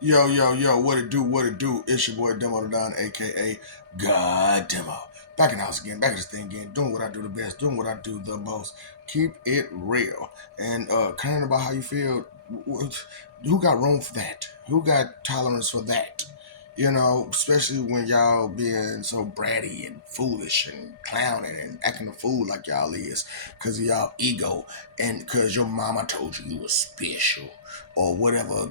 Yo, yo, yo, what it do, what it do? It's your boy Demo the Don, aka God Demo. Back in the house again, back in this thing again, doing what I do the best, doing what I do the most. Keep it real. And caring about how you feel. Who got room for that? Who got tolerance for that? You know, especially when y'all being so bratty and foolish and clowning and acting a fool like y'all is because of y'all ego and because your mama told you you was special or whatever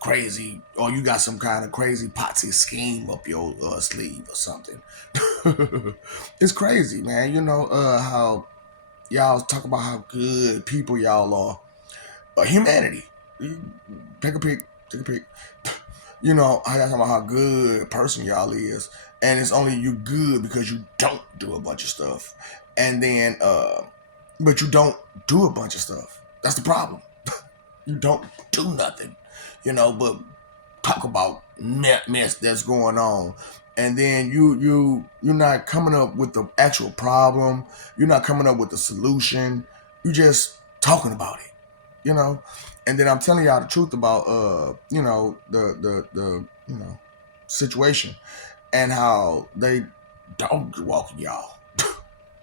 crazy, or you got some kind of crazy potsy scheme up your sleeve or something. It's crazy, man. You know how y'all talk about how good people y'all are. Humanity. Take a peek. Take a peek. You know, I talking about how good a person y'all is, and it's only you good because you don't do a bunch of stuff, and then, but you don't do a bunch of stuff. That's the problem. You don't do nothing, you know, but talk about mess that's going on, and then you're not coming up with the actual problem. You're not coming up with the solution. You just talking about it, you know. And then I'm telling y'all the truth about the situation and how they dog walking y'all.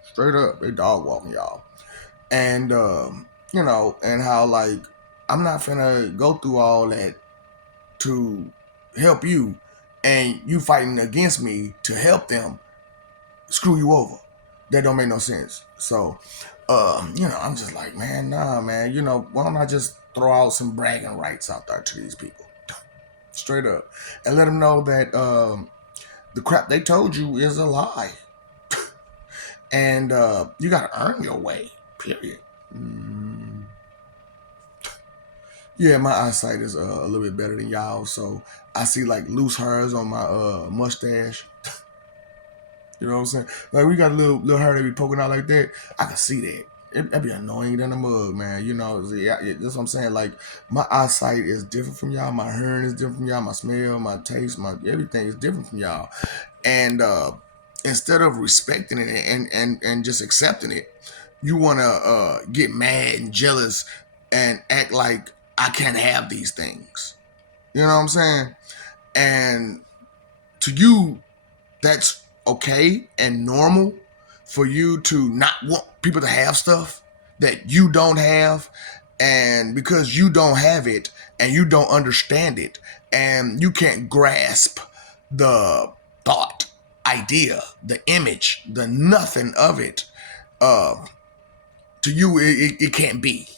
Straight up, they dog walking y'all. And and how, like, I'm not finna go through all that to help you, and you fighting against me to help them screw you over. That don't make no sense. So, I'm just like, man, nah, man. Why don't I just throw out some bragging rights out there to these people, straight up, and let them know that the crap they told you is a lie, and you got to earn your way. Period. Mm. Yeah, my eyesight is a little bit better than y'all, so I see like loose hairs on my mustache. You know what I'm saying? Like, we got a little hair that be poking out like that. I can see that. That'd be annoying than a mug, man. That's what I'm saying. Like, my eyesight is different from y'all. My hearing is different from y'all. My smell, my taste, my everything is different from y'all. And instead of respecting it and just accepting it, you want to get mad and jealous and act like I can't have these things. You know what I'm saying? And to you, that's okay and normal for you to not want people to have stuff that you don't have, and because you don't have it and you don't understand it and you can't grasp the thought, idea, the image, the nothing of it, uh, to you it can't be.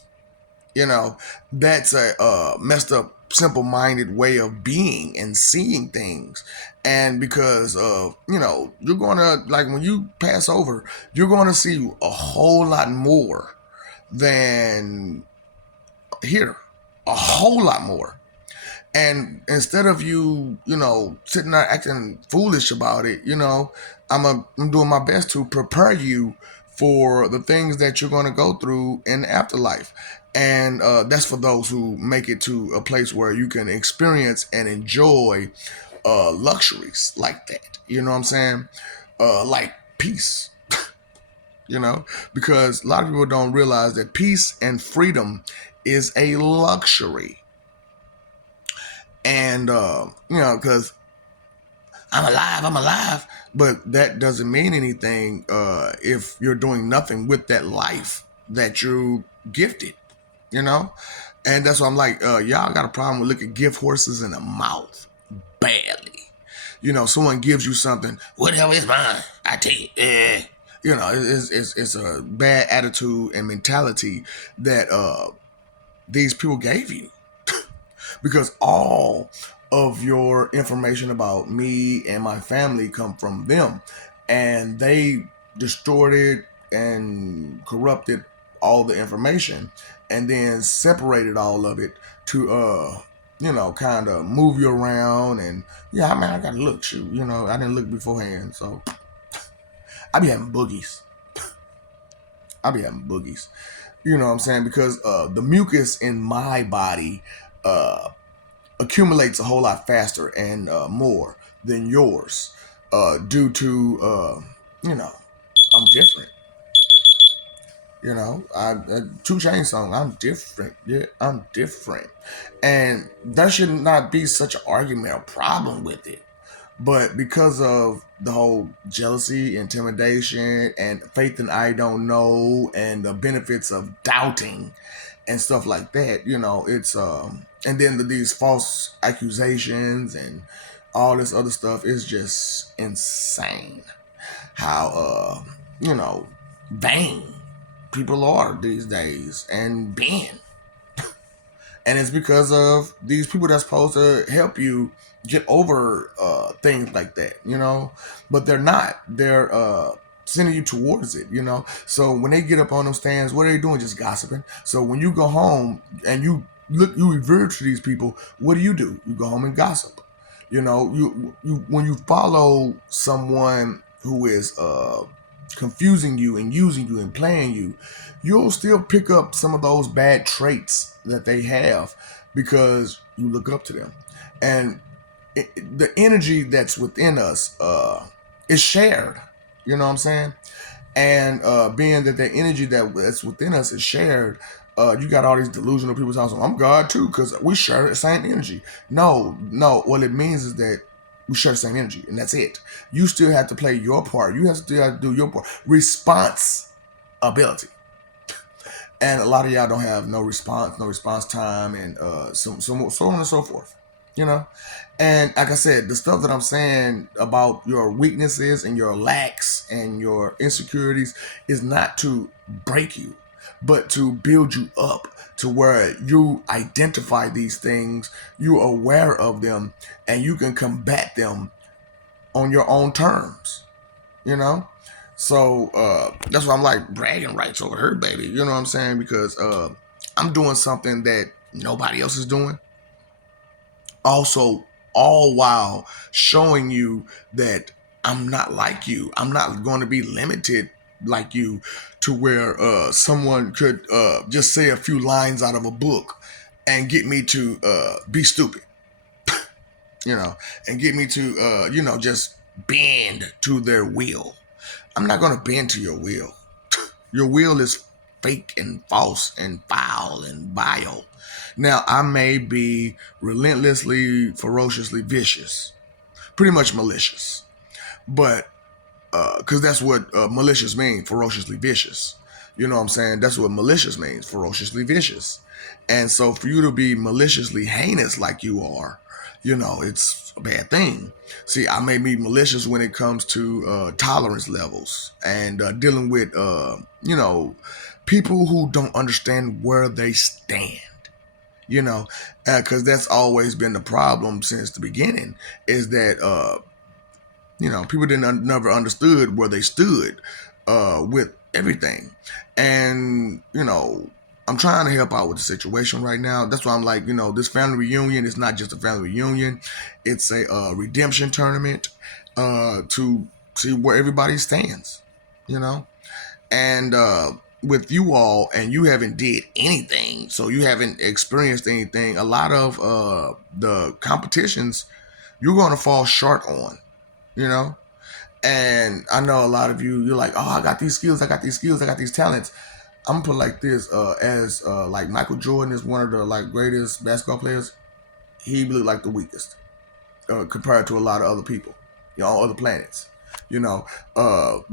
You know, that's a messed up, simple-minded way of being and seeing things. And because of, you're gonna, like, when you pass over, you're gonna see a whole lot more than here, a whole lot more. And instead of sitting there acting foolish about it, I'm doing my best to prepare you for the things that you're going to go through in the afterlife. And that's for those who make it to a place where you can experience and enjoy luxuries like that. You know what I'm saying? Like peace. Because a lot of people don't realize that peace and freedom is a luxury. And because I'm alive, but that doesn't mean anything if you're doing nothing with that life that you gifted. you know and that's why I'm like, y'all got a problem with looking gift horses in the mouth badly. Someone gives you something, whatever, it's mine, I take it. It's a bad attitude and mentality that these people gave you, because all of your information about me and my family come from them, and they distorted and corrupted all the information and then separated all of it to kind of move you around. And yeah, I mean, I gotta look, shoot, I didn't look beforehand, so I be having boogies. You know what I'm saying? Because the mucus in my body uh accumulates a whole lot faster and more than yours, due to I'm different. I 2 Chainz song. I'm different. Yeah, I'm different, and there should not be such an argument or problem with it. But because of the whole jealousy, intimidation, and faith in I don't know, and the benefits of doubting and stuff like that, it's and then these false accusations and all this other stuff is just insane. How vain people are these days and been. And it's because of these people that's supposed to help you get over things like that, but they're not. They're sending you towards it, so when they get up on them stands, what are they doing? Just gossiping. So when you go home and you revere to these people, what do? You go home and gossip. You when you follow someone who is confusing you and using you and playing you, you'll still pick up some of those bad traits that they have because you look up to them. And the energy that's within us is shared. You know what I'm saying? And being that the energy that's within us is shared, you got all these delusional people talking, I'm God too, because we share the same energy. No, no. What it means is that we share the same energy, and that's it. You still have to play your part. You still have to do your part. Responsibility. And a lot of y'all don't have no response time, and so on and so forth. You know, and like I said, the stuff that I'm saying about your weaknesses and your lacks and your insecurities is not to break you, but to build you up to where you identify these things, you're aware of them, and you can combat them on your own terms. You know, so that's why I'm like bragging rights over her, baby. You know what I'm saying? Because I'm doing something that nobody else is doing. Also, all while showing you that I'm not like you. I'm not going to be limited like you to where someone could just say a few lines out of a book and get me to be stupid, you know, and get me to, just bend to their will. I'm not going to bend to your will. Your will is fake and false and foul and vile. Now, I may be relentlessly, ferociously vicious, pretty much malicious, but because that's what malicious means, ferociously vicious. You know what I'm saying? That's what malicious means, ferociously vicious. And so for you to be maliciously heinous like you are, it's a bad thing. See, I may be malicious when it comes to tolerance levels and dealing with, people who don't understand where they stand. Because that's always been the problem since the beginning, is that people didn't never understood where they stood with everything. And I'm trying to help out with the situation right now. That's why I'm like, this family reunion is not just a family reunion, it's a redemption tournament to see where everybody stands. And with you all, and you haven't did anything, so you haven't experienced anything. A lot of the competitions you're going to fall short on. you know and I know a lot of you're like, oh, I got these skills, I got these skills, I got these talents. I'm gonna put it like this, as like Michael Jordan is one of the like greatest basketball players. He looked like the weakest compared to a lot of other people, on other planets. Your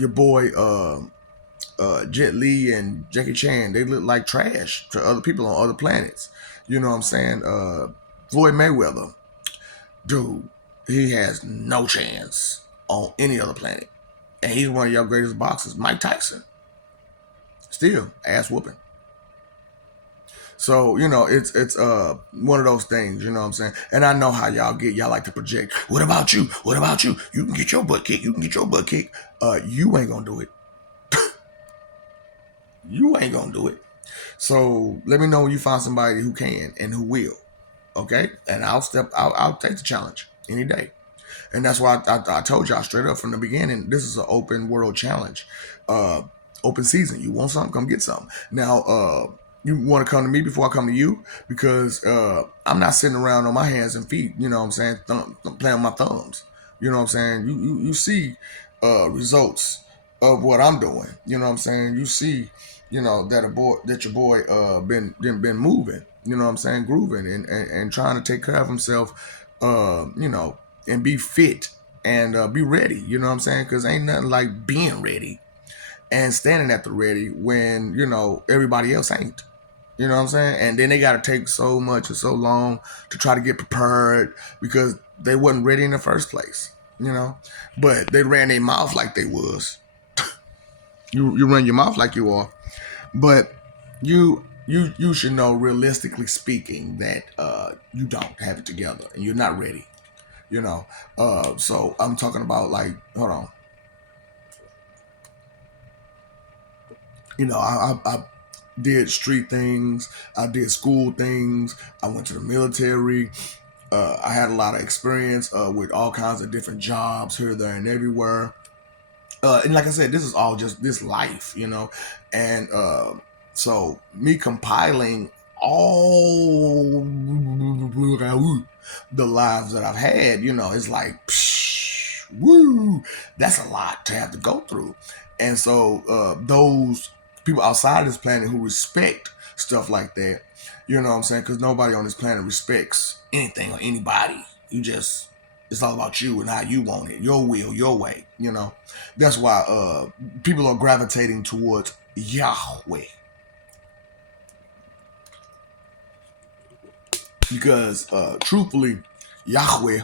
boy Jet Li and Jackie Chan, they look like trash to other people on other planets. You know what I'm saying? Floyd Mayweather, dude, he has no chance on any other planet. And he's one of your greatest boxers. Mike Tyson, still ass whooping. So, it's one of those things, you know what I'm saying? And I know how y'all like to project. What about you? What about you? You can get your butt kicked. You can get your butt kicked. You ain't gonna do it. You ain't gonna do it. So let me know when you find somebody who can and who will. Okay? And I'll take the challenge any day. And that's why I told y'all straight up from the beginning, this is an open world challenge. Open season. You want something? Come get something. Now, you want to come to me before I come to you? Because I'm not sitting around on my hands and feet, you know what I'm saying, playing with my thumbs. You know what I'm saying? You see results of what I'm doing. You know what I'm saying? You see that your boy been moving, what I'm saying, grooving and trying to take care of himself, and be fit and be ready, you know what I'm saying? Because ain't nothing like being ready and standing at the ready when, everybody else ain't. You know what I'm saying? And then they got to take so much and so long to try to get prepared because they wasn't ready in the first place, But they ran their mouth like they was. You run your mouth like you are, but you should know, realistically speaking, that you don't have it together and you're not ready. So I'm talking about, like, hold on. I did street things. I did school things. I went to the military. I had a lot of experience with all kinds of different jobs here, there, and everywhere. And like I said, this is all just this life, and so me compiling all the lives that I've had, it's like, psh, woo, that's a lot to have to go through. And so those people outside of this planet who respect stuff like that, you know what I'm saying? Because nobody on this planet respects anything or anybody. It's all about you and how you want it, your will, your way, That's why people are gravitating towards Yahweh. Because truthfully, Yahweh,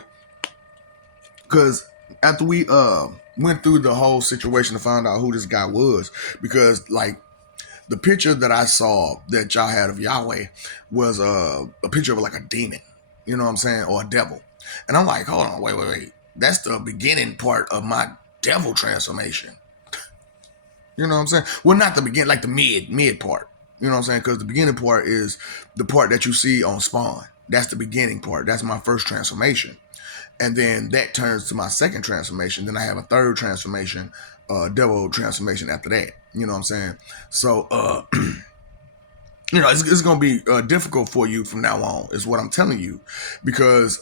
because after we went through the whole situation to find out who this guy was, because like the picture that I saw that y'all had of Yahweh was a picture of like a demon, you know what I'm saying, or a devil. And I'm like, hold on, wait. That's the beginning part of my devil transformation. You know what I'm saying? Well, not the beginning, like the mid part. You know what I'm saying? Because the beginning part is the part that you see on Spawn. That's the beginning part. That's my first transformation. And then that turns to my second transformation. Then I have a third transformation, devil transformation after that. You know what I'm saying? So, it's going to be difficult for you from now on, is what I'm telling you, because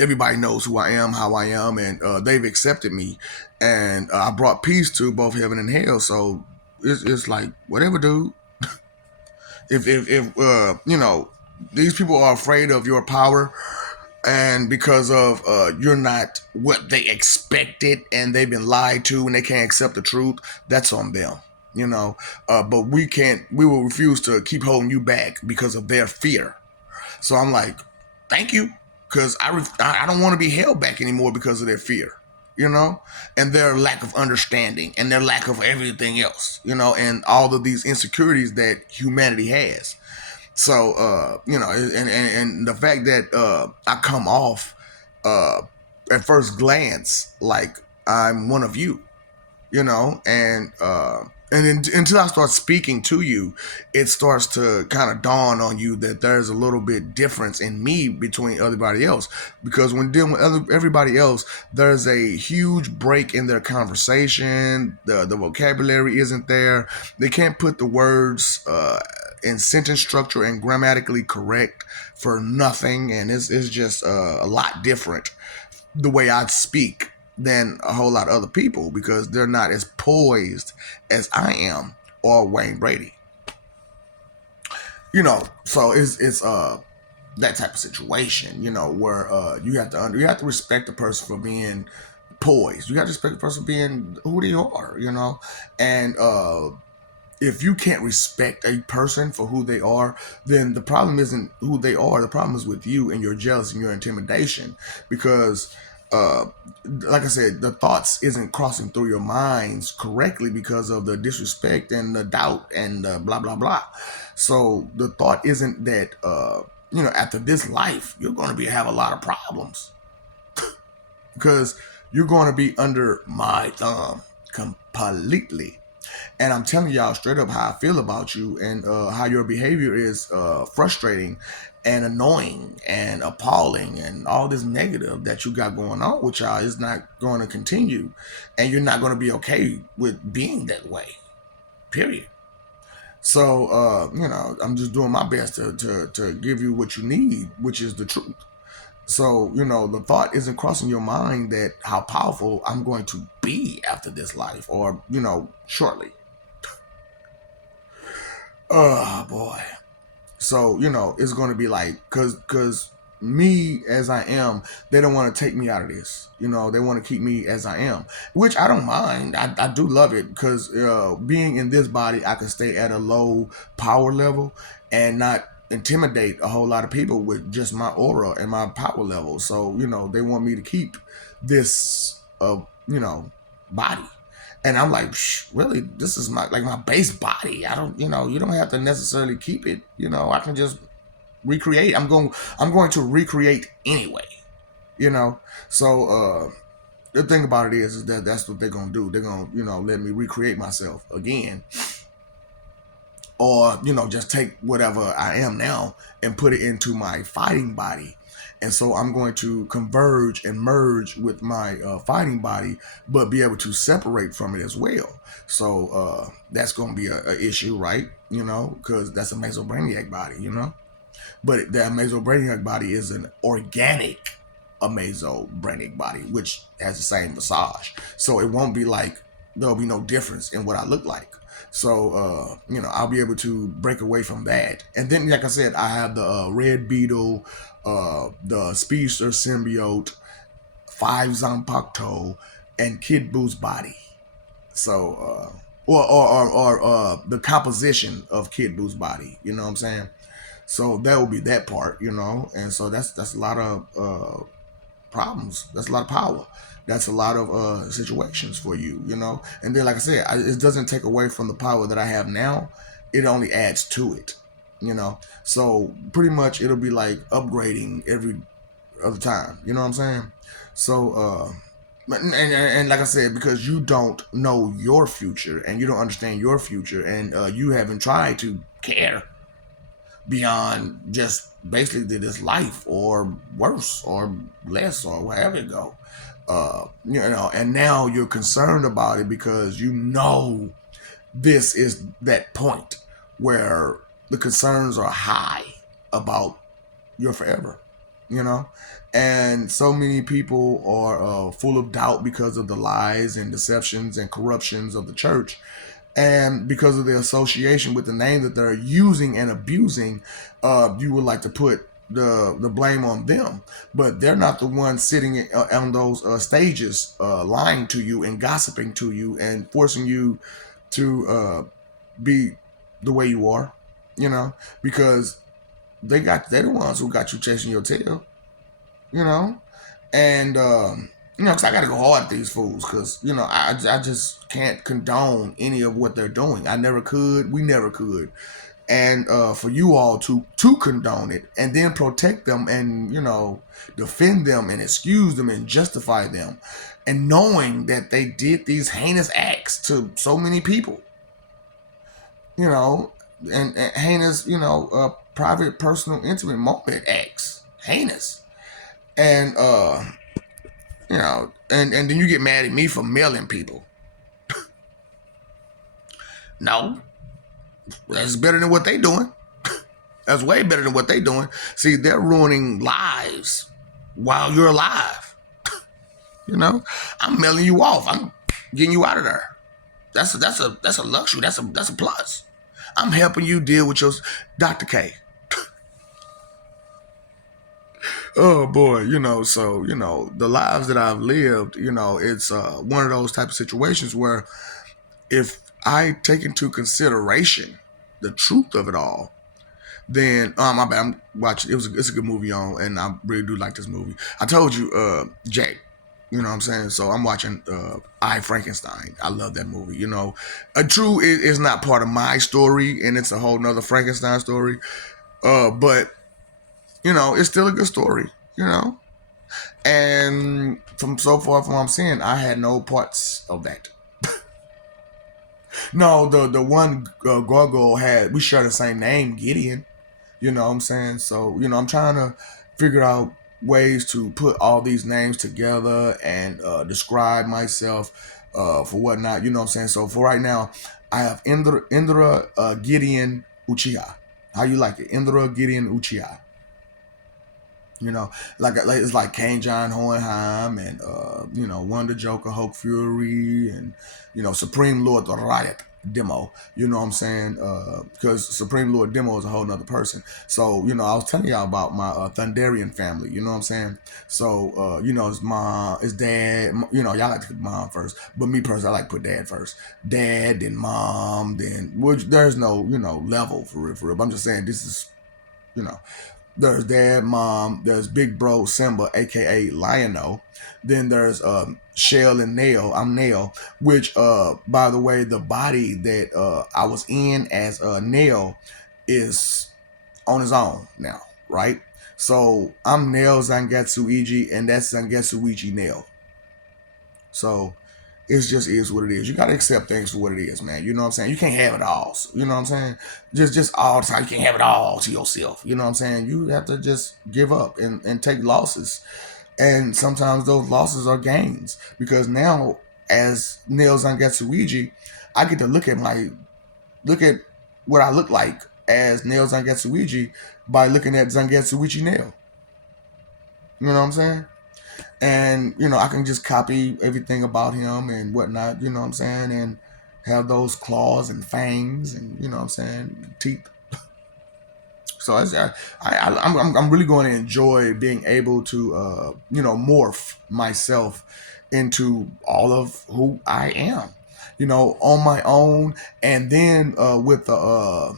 everybody knows who I am, how I am, and they've accepted me, and I brought peace to both heaven and hell. So it's like, whatever, dude. if these people are afraid of your power, and because of you're not what they expected, and they've been lied to, and they can't accept the truth, that's on them. But we will refuse to keep holding you back because of their fear. So I'm like, thank you, because I don't want to be held back anymore because of their fear, and their lack of understanding and their lack of everything else, and all of these insecurities that humanity has. So, and the fact that I come off at first glance like I'm one of you, until I start speaking to you, it starts to kind of dawn on you that there's a little bit difference in me between everybody else. Because when dealing with everybody else, there's a huge break in their conversation. The vocabulary isn't there. They can't put the words in sentence structure and grammatically correct for nothing, and it's just a lot different the way I speak than a whole lot of other people, because they're not as poised as I am or Wayne Brady. So it's that type of situation, where you have to respect the person for being poised. You have to respect the person for being who they are, and if you can't respect a person for who they are, then the problem isn't who they are. The problem is with you and your jealousy and your intimidation, because like I said, the thoughts isn't crossing through your minds correctly because of the disrespect and the doubt and the blah blah blah. So the thought isn't that after this life you're going to have a lot of problems, because you're going to be under my thumb completely. And I'm telling y'all straight up how I feel about you, and how your behavior is frustrating and annoying and appalling, and all this negative that you got going on with y'all is not going to continue, and you're not going to be okay with being that way, period. So I'm just doing my best to give you what you need, which is the truth. So the thought isn't crossing your mind that how powerful I'm going to be after this life, or shortly. Oh boy. So it's going to be like, cause me as I am, they don't want to take me out of this. They want to keep me as I am, which I don't mind. I do love it because being in this body, I can stay at a low power level and not intimidate a whole lot of people with just my aura and my power level. So they want me to keep this body. And I'm like, really, this is my base body. I don't, you don't have to necessarily keep it. I can just recreate. I'm going to recreate anyway. You know. So the thing about it is that that's what they're gonna do. They're gonna, let me recreate myself again, or just take whatever I am now and put it into my fighting body. And so I'm going to converge and merge with my fighting body, but be able to separate from it as well. So that's going to be a issue, right? Because that's a mesobrainiac body, But that mesobrainiac body is an organic mesobrainiac body, which has the same massage. So it won't be like there'll be no difference in what I look like. So I'll be able to break away from that. And then, like I said, I have the red beetle, the speedster symbiote, five Zanpakuto, and Kid Boo's body. So or the composition of Kid Boo's body. You know what I'm saying? So that will be that part, and so that's a lot of problems. That's a lot of power. That's a lot of situations for you, And then, like I said, it doesn't take away from the power that I have now. It only adds to it. So pretty much it'll be like upgrading every other time. You know what I'm saying? So, and like I said, because you don't know your future and you don't understand your future, and you haven't tried to care beyond just basically this life, or worse, or less, or wherever it go. And now you're concerned about it because this is that point where the concerns are high about your forever. And so many people are full of doubt because of the lies and deceptions and corruptions of the church, and because of the association with the name that they're using and abusing. You would like to put the blame on them, but they're not the ones sitting on those stages, lying to you and gossiping to you and forcing you to be the way you are, because they're the ones who got you chasing your tail, you know, and because I got to go hard at these fools, because I just can't condone any of what they're doing. I never could. We never could. And for you all to condone it and then protect them and defend them and excuse them and justify them, and knowing that they did these heinous acts to so many people, and heinous, private, personal, intimate moment acts, heinous, and and then you get mad at me for mailing people. No, that's better than what they doing. That's way better than what they doing. See, they're ruining lives while you're alive. I'm mailing you off. I'm getting you out of there. That's a luxury. That's a plus. I'm helping you deal with your Dr. K. Oh boy, so the lives that I've lived, it's one of those type of situations where if I take into consideration the truth of it all, then my bad, I'm watching. It's a good movie on, and I really do like this movie. I told you, Jay. You know what I'm saying? So I'm watching I, Frankenstein. I love that movie. A true is not part of my story, and it's a whole nother Frankenstein story. But it's still a good story. And from so far from what I'm saying, I had no parts of that. No, the one gargoyle had, we share the same name, Gideon. You know what I'm saying? So, I'm trying to figure out ways to put all these names together and describe myself for whatnot. You know what I'm saying? So for right now, I have Indra Gideon Uchiha. How you like it? Indra Gideon Uchiha. Like it's like Kane John Hohenheim and Wonder Joker, Hulk Fury, and Supreme Lord the Riot. Demo. You know what I'm saying? Because Supreme Lord Demo is a whole nother person. So, I was telling y'all about my Thunderian family. You know what I'm saying? So, his mom, his dad, y'all like to put mom first. But me personally, I like to put dad first. Dad, then mom, then, which there's no, level for real, for real. But I'm just saying this is, you know, there's dad, mom, there's big bro Simba, aka Lionel. Then there's Shell and Nail. I'm Nail, which by the way, the body that I was in as Nail is on his own now, right? So I'm Nail Zangetsu Iji, and that's Zangetsu Iji Nail. So it's just is what it is. You gotta accept things for what it is, man. You know what I'm saying? You can't have it all. You know what I'm saying? Just all the time. You can't have it all to yourself. You know what I'm saying? You have to just give up and take losses. And sometimes those losses are gains. Because now as Nail Zangetsuiji, I get to look at what I look like as Nail Zangetsuiji by looking at Zangetsuiji Nail. You know what I'm saying? And I can just copy everything about him and whatnot. You know what I'm saying, and have those claws and fangs and what I'm saying, teeth. So I'm really going to enjoy being able to morph myself into all of who I am, on my own, and then with the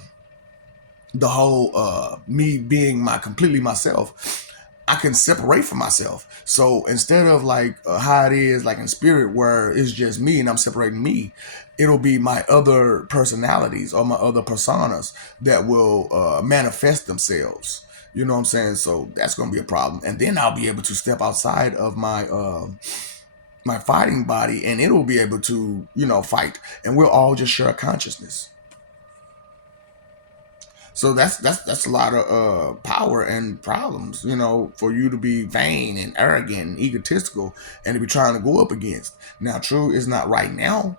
whole me being my completely myself, I can separate from myself. So instead of like how it is like in spirit where it's just me and I'm separating me, it'll be my other personalities or my other personas that will manifest themselves. You know what I'm saying? So that's going to be a problem. And then I'll be able to step outside of my fighting body, and it'll be able to fight, and we'll all just share a consciousness. So that's a lot of power and problems, for you to be vain and arrogant and egotistical and to be trying to go up against. Now, true, it's not right now,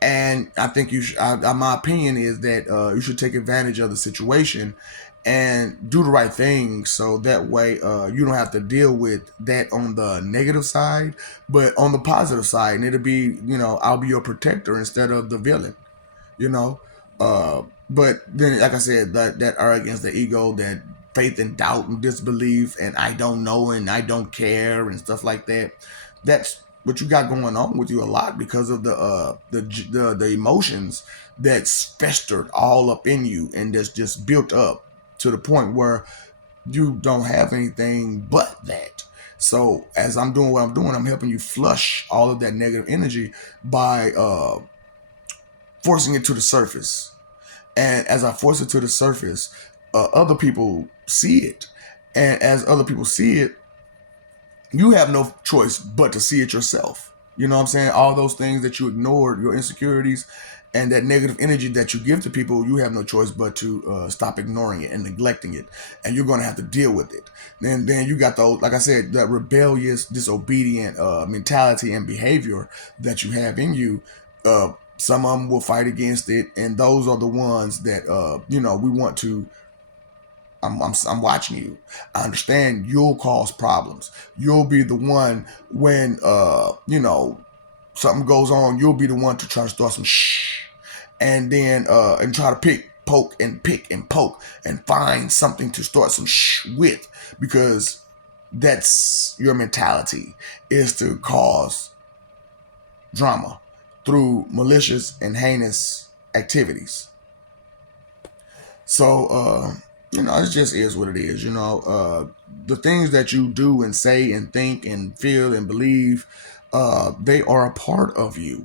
and I think you should. My opinion is that you should take advantage of the situation and do the right thing, so that way you don't have to deal with that on the negative side, but on the positive side, and it'll be I'll be your protector instead of the villain you know. But then, like I said, that arrogance, the ego, that faith and doubt and disbelief, and I don't know and I don't care and stuff like that. That's what you got going on with you a lot because of the emotions that's festered all up in you and that's just built up to the point where you don't have anything but that. So as I'm doing what I'm doing, I'm helping you flush all of that negative energy by forcing it to the surface. And as I force it to the surface, other people see it. And as other people see it, you have no choice but to see it yourself. You know what I'm saying? All those things that you ignored, your insecurities, and that negative energy that you give to people, you have no choice but to stop ignoring it and neglecting it. And you're going to have to deal with it. Then you got those, like I said, that rebellious, disobedient mentality and behavior that you have in you. Some of them will fight against it, and those are the ones that we want to. I'm watching you. I understand you'll cause problems. You'll be the one when something goes on. You'll be the one to try to start some shh, and then and try to pick and poke and find something to start some shh with, because that's your mentality, is to cause drama through malicious and heinous activities. So, it just is what it is. The things that you do and say and think and feel and believe, they are a part of you.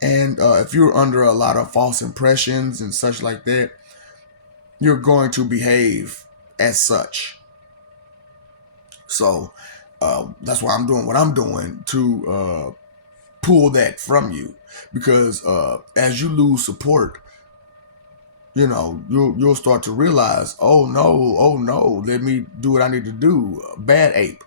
And if you're under a lot of false impressions and such like that, you're going to behave as such. So that's why I'm doing what I'm doing to pull that from you, because as you lose support, you'll start to realize, oh no, let me do what I need to do. Bad ape.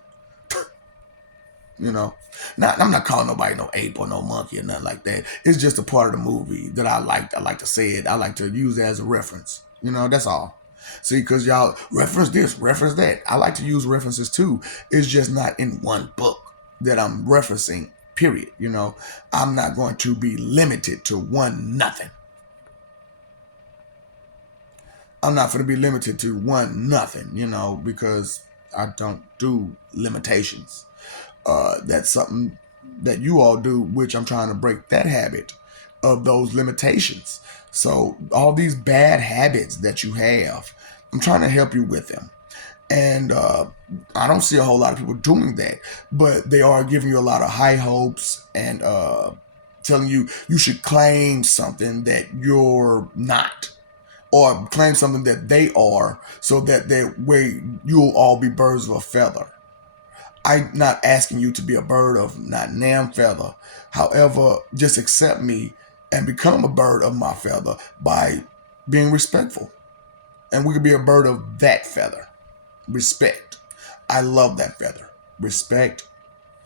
Now I'm not calling nobody no ape or no monkey or nothing like that. It's just a part of the movie that I like to say it. I like to use it as a reference. That's all. See, because y'all reference this, reference that. I like to use references too. It's just not in one book that I'm referencing, period. I'm not going to be limited to one nothing. I'm not going to be limited to one nothing, because I don't do limitations. That's something that you all do, which I'm trying to break that habit of those limitations. So all these bad habits that you have, I'm trying to help you with them. And I don't see a whole lot of people doing that, but they are giving you a lot of high hopes and telling you you should claim something that you're not, or claim something that they are, so that way you'll all be birds of a feather. I'm not asking you to be a bird of not damn feather. However, just accept me and become a bird of my feather by being respectful. And we could be a bird of that feather. Respect. I love that feather. Respect.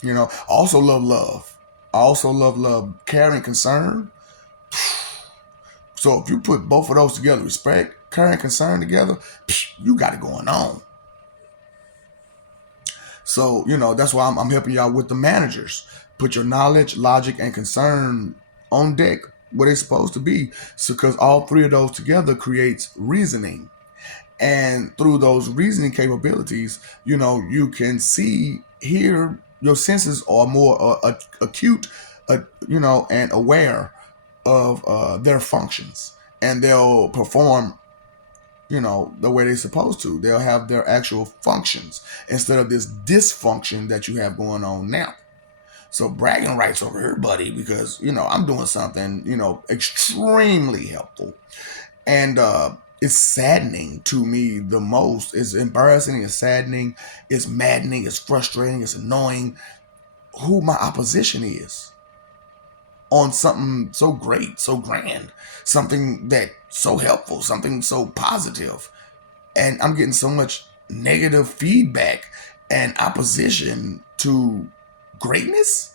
I also love love. I also love love, care, and concern. So if you put both of those together, respect, care, and concern together, you got it going on. So, that's why I'm helping y'all with the managers. Put your knowledge, logic, and concern on deck, where they're supposed to be. So, because all three of those together creates reasoning. And through those reasoning capabilities, you can see, hear, your senses are more acute, and aware of their functions. And they'll perform the way they're supposed to. They'll have their actual functions instead of this dysfunction that you have going on now. So bragging rights over here, buddy, because I'm doing something extremely helpful, and it's saddening to me the most. It's embarrassing, it's saddening, it's maddening, it's frustrating, it's annoying who my opposition is on something so great, so grand, something that so helpful, something so positive. And I'm getting so much negative feedback and opposition to greatness,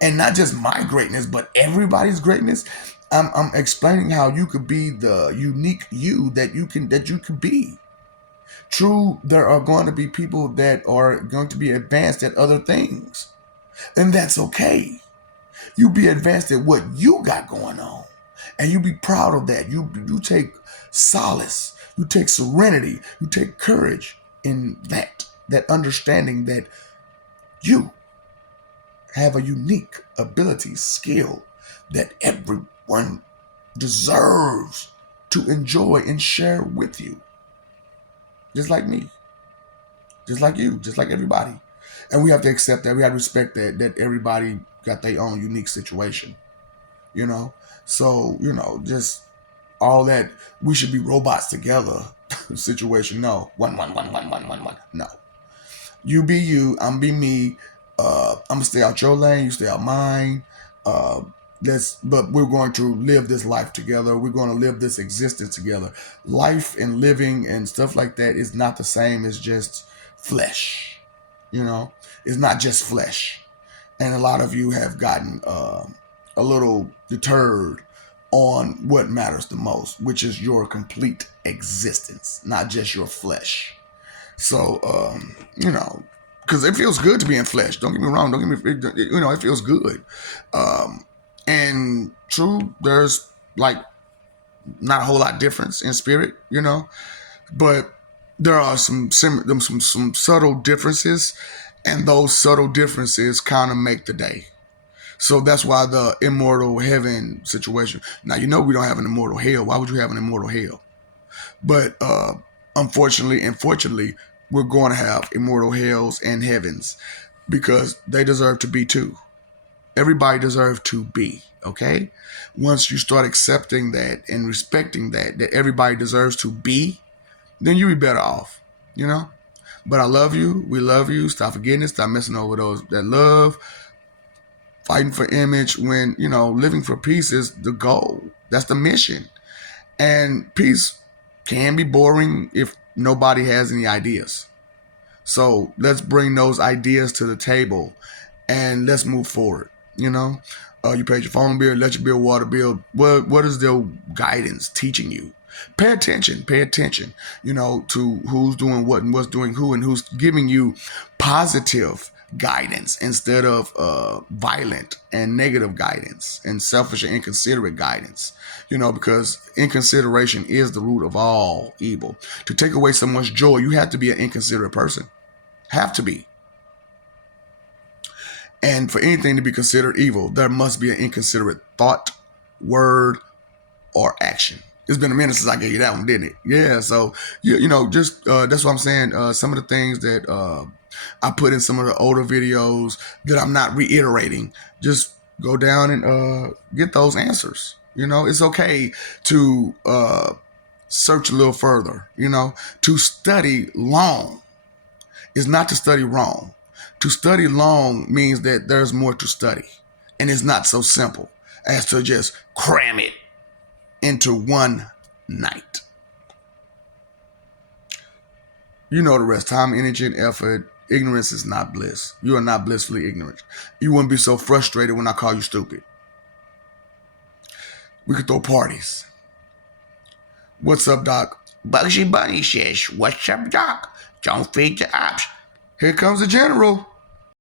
and not just my greatness, but everybody's greatness. I'm explaining how you could be the unique you that you can be. True, there are going to be people that are going to be advanced at other things, and that's okay. You be advanced at what you got going on, and you be proud of that. You take solace, you take serenity, you take courage in that understanding that you have a unique ability, skill that everyone deserves to enjoy and share with you, just like me, just like you, just like everybody. And we have to accept that. We have to respect that everybody got their own unique situation. you know. So, just all that we should be robots together situation. No. One. No. You be you, I'm be me. I'm gonna stay out your lane, you stay out mine. Uh but we're going to live this life together. We're going to live this existence together. Life and living and stuff like that is not the same as just flesh. It's not just flesh. And a lot of you have gotten a little deterred on what matters the most, which is your complete existence, not just your flesh. So, because it feels good to be in flesh. Don't get me wrong. Don't get me, it feels good. And true, there's like not a whole lot difference in spirit, but there are some subtle differences, and those subtle differences kind of make the day. So that's why the immortal heaven situation. Now, we don't have an immortal hell. Why would you have an immortal hell? But unfortunately and fortunately, we're going to have immortal hells and heavens because they deserve to be too. Everybody deserves to be, okay? Once you start accepting that and respecting that everybody deserves to be, then you'll be better off, But I love you. We love you. Stop forgetting it. Stop messing over those that love. Fighting for image when, living for peace is the goal. That's the mission. And peace can be boring if nobody has any ideas. So let's bring those ideas to the table and let's move forward. You paid your phone bill, electric bill, water bill. What is their guidance teaching you? Pay attention, to who's doing what and what's doing who, and who's giving you positive guidance instead of violent and negative guidance and selfish and inconsiderate guidance. Because inconsideration is the root of all evil. To take away someone's joy, you have to be an inconsiderate person. Have to be. And for anything to be considered evil, there must be an inconsiderate thought, word, or action. It's been a minute since I gave you that one, didn't it? Yeah. So just that's what I'm saying. Some of the things that I put in some of the older videos that I'm not reiterating, just go down and get those answers. It's okay to search a little further. To study long is not to study wrong. To study long means that there's more to study, and it's not so simple as to just cram it into one night. You know the rest. Time, energy, and effort. Ignorance is not bliss. You are not blissfully ignorant. You wouldn't be so frustrated when I call you stupid. We could throw parties. What's up, Doc? Bugsy Bunny says, what's up, Doc? Don't feed the ops. Here comes the general.